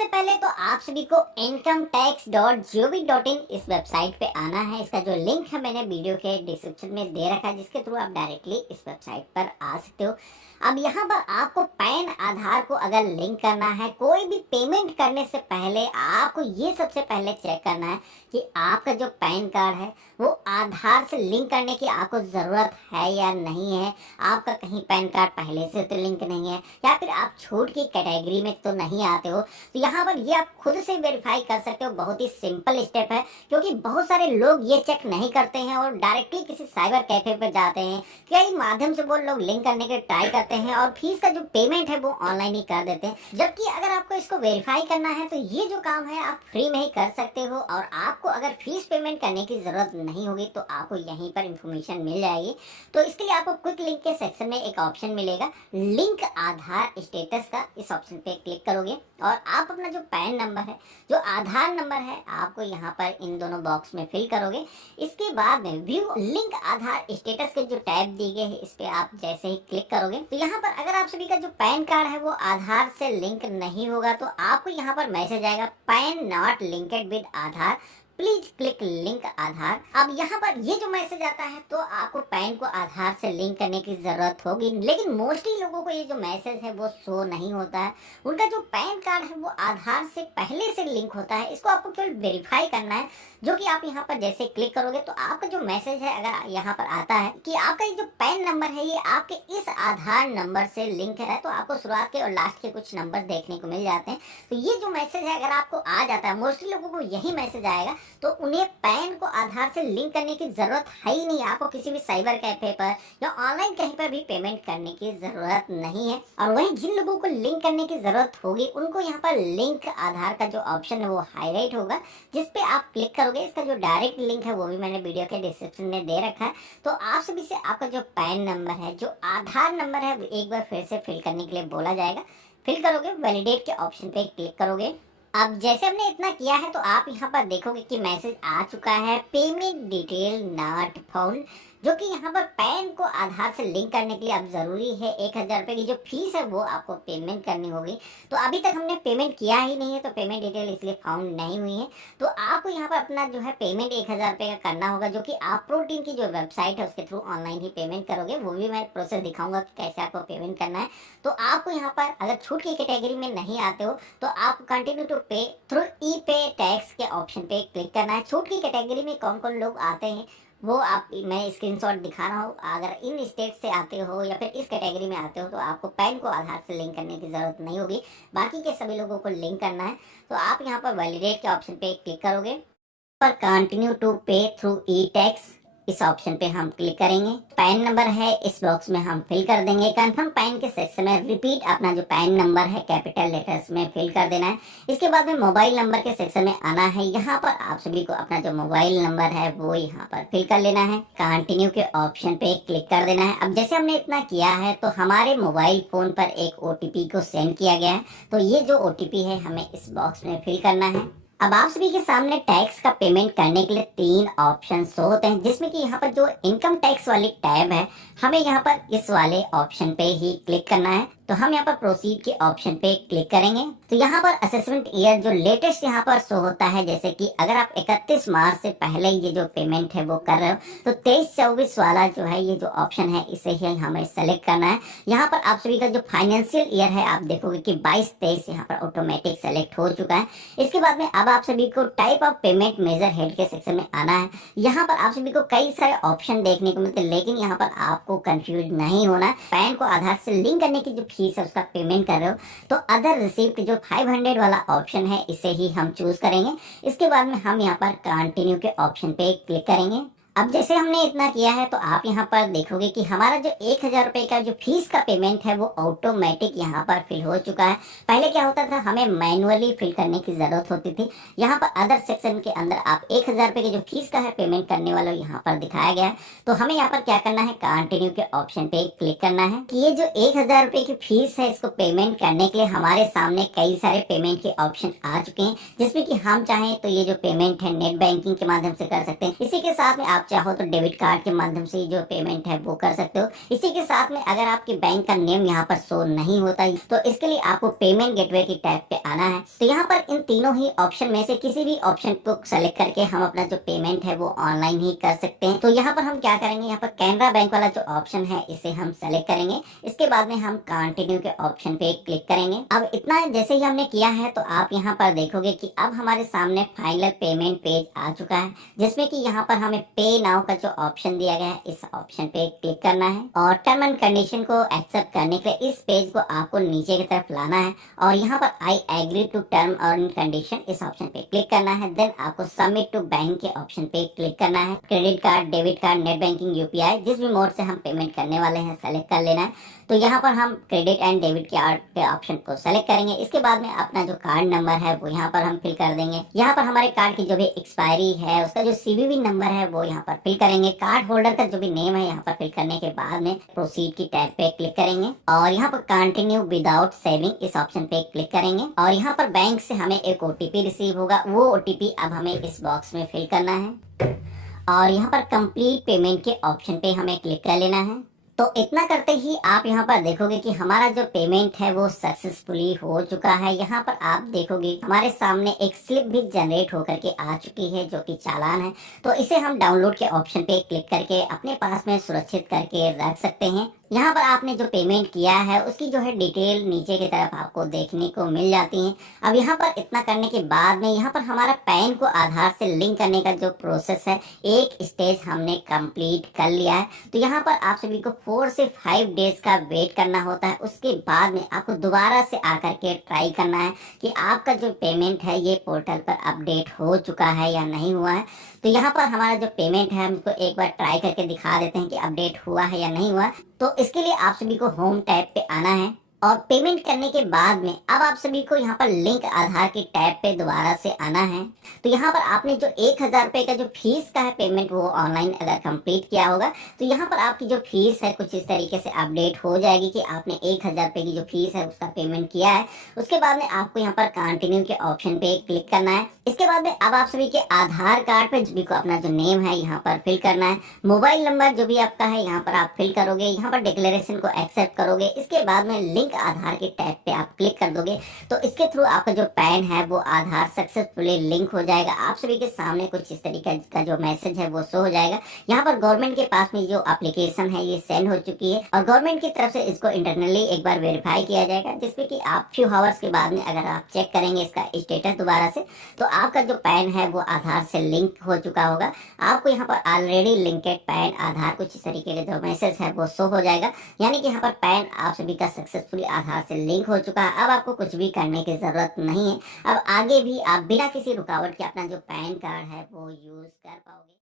सबसे पहले तो आप सभी को incometax.gov.in इस वेबसाइट पे आना है। इसका जो लिंक है मैंने वीडियो के डिस्क्रिप्शन में दे रखा है, जिसके थ्रू आप डायरेक्टली इस वेबसाइट पर आ सकते हो। अब यहाँ पर आपको पैन आधार को अगर लिंक करना है, कोई भी पेमेंट करने से पहले आपको ये सबसे पहले चेक करना है कि आपका जो पैन कार्ड है वो आधार से लिंक करने की आपको ज़रूरत है या नहीं है। आपका कहीं पैन कार्ड पहले से तो लिंक नहीं है, या फिर आप छूट की कैटेगरी में तो नहीं आते हो। तो यहाँ पर ये आप खुद से वेरीफाई कर सकते हो। बहुत ही सिंपल स्टेप है, क्योंकि बहुत सारे लोग ये चेक नहीं करते हैं और डायरेक्टली किसी साइबर कैफे पर जाते हैं। कई माध्यम से वो लोग लिंक करने के ट्राई करते हैं और फीस का जो पेमेंट है वो ऑनलाइन ही कर देते हैं। जबकि अगर आपको इसको वेरीफाई करना है तो ये जो काम है आप फ्री में ही कर सकते हो, और आपको अगर फीस पेमेंट करने की जरूरत नहीं होगी तो आपको यहीं पर इंफॉर्मेशन मिल जाएगी। तो इसके लिए आपको क्विक लिंक के सेक्शन में एक ऑप्शन मिलेगा लिंक आधार स्टेटस का। इस ऑप्शन पे क्लिक करोगे और आप अपना जो पैन नंबर है, जो आधार नंबर है, आपको यहाँ पर इन दोनों बॉक्स में फिल करोगे। इसके बाद में व्यू लिंक आधार स्टेटस के जो टैब दी गई है, इस पे आप जैसे ही क्लिक करोगे तो यहाँ पर अगर आप सभी का जो पैन कार्ड है वो आधार से लिंक नहीं होगा तो आपको यहाँ पर मैसेज आएगा PAN not linked with Aadhaar, please click link Aadhaar. अब यहाँ पर ये जो मैसेज आता है तो आपको पैन को आधार से लिंक करने की जरूरत होगी, लेकिन मोस्टली लोगों को ये जो मैसेज है वो शो नहीं होता है। उनका जो पैन कार्ड है वो आधार से पहले से लिंक होता है। इसको आपको केवल वेरीफाई करना है, जो कि आप यहाँ पर जैसे क्लिक करोगे तो आपका जो मैसेज है अगर यहाँ पर आता है कि आपका ये जो पैन नंबर है ये आपके इस आधार नंबर से लिंक है, तो आपको शुरुआत के और लास्ट के कुछ नंबर देखने को मिल जाते हैं। तो ये जो मैसेज है अगर आपको आ जाता है, मोस्टली लोगों को यही मैसेज आएगा, तो उन्हें पैन को आधार से लिंक करने की जरूरत है ही नहीं। आपको किसी भी साइबर कैफे पर या ऑनलाइन कहीं पर भी पेमेंट करने की जरूरत नहीं है। और वहीं जिन लोगों को लिंक करने की जरूरत होगी उनको यहाँ पर लिंक आधार का जो ऑप्शन है वो हाईलाइट होगा, जिस पे आप क्लिक करोगे। इसका जो डायरेक्ट लिंक है वो भी मैंने वीडियो के डिस्क्रिप्शन में दे रखा है। तो आप सभी से आपका जो पैन नंबर है, जो आधार नंबर है, एक बार फिर से फिल करने के लिए बोला जाएगा। फिल करोगे, वैलिडेट के ऑप्शन पे क्लिक करोगे। अब जैसे हमने इतना किया है तो आप यहाँ पर देखोगे कि मैसेज आ चुका है पेमेंट डिटेल नॉट फाउंड, जो कि यहाँ पर पैन को आधार से लिंक करने के लिए अब जरूरी है 1000 रुपये की जो फीस है वो आपको पेमेंट करनी होगी। तो अभी तक हमने पेमेंट किया ही नहीं है तो पेमेंट डिटेल इसलिए फाउंड नहीं हुई है। तो आपको यहाँ पर अपना जो है पेमेंट 1000 रुपये का करना होगा, जो कि आप प्रोटीन की जो वेबसाइट है उसके थ्रू ऑनलाइन ही पेमेंट करोगे। वो भी मैं प्रोसेस दिखाऊंगा कि कैसे आपको पेमेंट करना है। तो आपको यहाँ पर अगर छूट की कैटेगरी में नहीं आते हो तो आप कंटिन्यू टू पे थ्रू ई पे टैक्स के ऑप्शन पे क्लिक करना है। छूट की कैटेगरी में कौन कौन लोग आते हैं वो आप मैं स्क्रीनशॉट दिखा रहा हूँ। अगर इन स्टेट से आते हो या फिर इस कैटेगरी में आते हो तो आपको पैन को आधार से लिंक करने की ज़रूरत नहीं होगी। बाकी के सभी लोगों को लिंक करना है। तो आप यहाँ पर वैलिडेट के ऑप्शन पे क्लिक करोगे, पर कंटिन्यू टू पे थ्रू ई टैक्स इस ऑप्शन पे हम क्लिक करेंगे। पैन नंबर है इस बॉक्स में हम फिल कर देंगे। कंफर्म पैन के सेक्शन में रिपीट अपना जो पैन नंबर है कैपिटल लेटर्स में फिल कर देना है। इसके बाद में मोबाइल नंबर के सेक्शन में आना है। यहाँ पर आप सभी को अपना जो मोबाइल नंबर है वो यहाँ पर फिल कर लेना है। कंटिन्यू के ऑप्शन पे क्लिक कर देना है। अब जैसे हमने इतना किया है तो हमारे मोबाइल फोन पर एक OTP को सेंड किया गया है। तो ये जो OTP है हमें इस बॉक्स में फिल करना है। अब आप सभी के सामने टैक्स का पेमेंट करने के लिए 3 ऑप्शन शो होते हैं, जिसमें कि यहाँ पर जो इनकम टैक्स वाली टैब है हमें यहाँ पर इस वाले ऑप्शन पे ही क्लिक करना है। तो हम यहाँ पर प्रोसीड के ऑप्शन पे क्लिक करेंगे। तो यहाँ पर असेसमेंट ईयर जो लेटेस्ट यहाँ पर शो होता है, जैसे कि अगर आप 31 मार्च से पहले ये जो पेमेंट है वो कर रहे हो तो 23-24 वाला जो है ये जो ऑप्शन है इसे ही हमें सेलेक्ट करना है। यहाँ पर आप सभी का जो फाइनेंशियल ईयर है आप देखोगे कि 22-23 यहाँ पर ऑटोमेटिक सेलेक्ट हो चुका है। इसके बाद में अब आप सभी को type of payment major head के सेक्शन में आना है। यहाँ पर आप सभी को कई सारे ऑप्शन देखने को मिलते हैं, लेकिन यहाँ पर आपको कंफ्यूज नहीं होना है। पैन को आधार से लिंक करने की जो फीस है उसका पेमेंट कर रहे हो तो अदर रिसीप्ट जो 500 वाला ऑप्शन है इसे ही हम चूज करेंगे। इसके बाद में हम यहाँ पर कंटिन्यू के ऑप्शन पे क्लिक करेंगे। अब जैसे हमने इतना किया है तो आप यहाँ पर देखोगे कि हमारा जो 1000 रुपये का जो फीस का पेमेंट है वो ऑटोमेटिक यहाँ पर फिल हो चुका है। पहले क्या होता था, हमें मैनुअली फिल करने की जरूरत होती थी। यहाँ पर अदर सेक्शन के अंदर आप 1000 रुपये की जो फीस का है पेमेंट करने वाला यहाँ पर दिखाया गया है। तो हमें यहाँ पर क्या करना है, कंटिन्यू के ऑप्शन पे क्लिक करना है कि ये जो 1000 रुपये की फीस है इसको पेमेंट करने के लिए हमारे सामने कई सारे पेमेंट के ऑप्शन आ चुके हैं, जिसमें कि हम चाहें तो ये जो पेमेंट है नेट बैंकिंग के माध्यम से कर सकते हैं। इसी के साथ में आप चाहो तो डेबिट कार्ड के माध्यम से जो पेमेंट है वो कर सकते हो। इसी के साथ में अगर आपके बैंक का नेम यहाँ पर शो नहीं होता तो इसके लिए आपको पेमेंट गेटवे की टैब पे आना है। तो यहाँ पर इन तीनों ही ऑप्शन में से किसी भी ऑप्शन को सेलेक्ट करके हम अपना जो पेमेंट है वो ऑनलाइन ही कर सकते हैं। तो यहाँ पर हम क्या करेंगे, यहाँ पर कैनरा बैंक वाला जो ऑप्शन है इसे हम सेलेक्ट करेंगे। इसके बाद में हम कंटिन्यू के ऑप्शन पे क्लिक करेंगे। अब इतना जैसे ही हमने किया है तो आप यहाँ पर देखोगे कि अब हमारे सामने फाइनल पेमेंट पेज आ चुका है, जिसमें कि यहाँ पर हमें पे नाउ का जो ऑप्शन दिया गया है इस ऑप्शन पे क्लिक करना है और टर्म एंड कंडीशन को एक्सेप्ट करने के लिए इस पेज को आपको नीचे की तरफ लाना है और यहाँ पर आई एग्री टू टर्म और कंडीशन इस ऑप्शन पे क्लिक करना है। देन आपको सबमिट टू बैंक के ऑप्शन पे क्लिक करना है। Credit card, debit card, net banking, UPI, जिस भी मोड से हम पेमेंट करने वाले हैं सेलेक्ट कर लेना है। तो यहाँ पर हम क्रेडिट एंड डेबिट कार्ड के ऑप्शन को सेलेक्ट करेंगे। इसके बाद में अपना जो कार्ड नंबर है वो यहाँ पर हम फिल कर देंगे। यहाँ पर हमारे कार्ड की जो भी एक्सपायरी है उसका जो सीवीवी नंबर है वो यहाँ पर फिल करेंगे। कार्ड होल्डर का जो भी नेम है यहाँ पर फिल करने के बाद में प्रोसीड की टैब पे क्लिक करेंगे और यहाँ पर कंटिन्यू विदाउट सेविंग इस ऑप्शन पे क्लिक करेंगे और यहाँ पर बैंक से हमें एक ओटीपी रिसीव होगा। वो ओटीपी अब हमें इस बॉक्स में फिल करना है और यहाँ पर कंप्लीट पेमेंट के ऑप्शन पे हमें क्लिक कर लेना है। तो इतना करते ही आप यहाँ पर देखोगे कि हमारा जो पेमेंट है वो सक्सेसफुली हो चुका है। यहाँ पर आप देखोगे हमारे सामने एक स्लिप भी जनरेट होकर के आ चुकी है जो कि चालान है। तो इसे हम डाउनलोड के ऑप्शन पे क्लिक करके अपने पास में सुरक्षित करके रख सकते हैं। यहाँ पर आपने जो पेमेंट किया है उसकी जो है डिटेल नीचे की तरफ आपको देखने को मिल जाती है। अब यहाँ पर इतना करने के बाद में यहाँ पर हमारा पैन को आधार से लिंक करने का जो प्रोसेस है एक स्टेज हमने कंप्लीट कर लिया है। तो यहाँ पर आप सभी को 4 से 5 डेज का वेट करना होता है। उसके बाद में आपको दोबारा से आकर के ट्राई करना है कि आपका जो पेमेंट है ये पोर्टल पर अपडेट हो चुका है या नहीं हुआ है। तो यहाँ पर हमारा जो पेमेंट है हमको एक बार ट्राई करके दिखा देते हैं कि अपडेट हुआ है या नहीं हुआ। तो इसके लिए आप सभी को होम टैब पे आना है और पेमेंट करने के बाद में अब आप सभी को यहाँ पर लिंक आधार की टैब पे दोबारा से आना है। तो यहाँ पर आपने जो 1000 रुपए का जो फीस का है पेमेंट वो ऑनलाइन अगर कंप्लीट किया होगा तो यहाँ पर आपकी जो फीस है कुछ इस तरीके से अपडेट हो जाएगी कि आपने 1000 रुपए की जो फीस है उसका पेमेंट किया है। उसके बाद में आपको यहाँ पर कंटिन्यू के ऑप्शन पे क्लिक करना है। इसके बाद में अब आप सभी के आधार कार्ड पे सभी को अपना जो नेम है यहाँ पर फिल करना है। मोबाइल नंबर जो भी आपका है यहाँ पर आप फिल करोगे। यहाँ पर डिक्लेरेशन को एक्सेप्ट करोगे। इसके बाद में लिंक आधार के टैब पे आप क्लिक कर दोगे तो इसके थ्रू आपका जो पैन है वो आधार सक्सेसफुली लिंक हो जाएगा। आप सभी के सामने कुछ इस तरीके का जो मैसेज है वो शो हो जाएगा। यहाँ पर गवर्नमेंट के पास में जो एप्लीकेशन है ये सेंड हो चुकी है और गवर्नमेंट की तरफ से इसको इंटरनली एक बार वेरीफाई किया जाएगा, जिसपे कि आप फ्यू आवर्स के बाद में अगर आप चेक करेंगे इसका स्टेटस दोबारा से तो आपका जो पैन है वो आधार से लिंक हो चुका होगा। आपको यहाँ पर ऑलरेडी लिंकेड पैन आधार कुछ इस तरीके का जो मैसेज है वो शो हो जाएगा, यानी कि यहाँ पर पैन आप सभी का सक्सेसफुली आधार से लिंक हो चुका है। अब आपको कुछ भी करने की जरूरत नहीं है। अब आगे भी आप बिना किसी रुकावट के अपना जो पैन कार्ड है वो यूज कर पाओगे।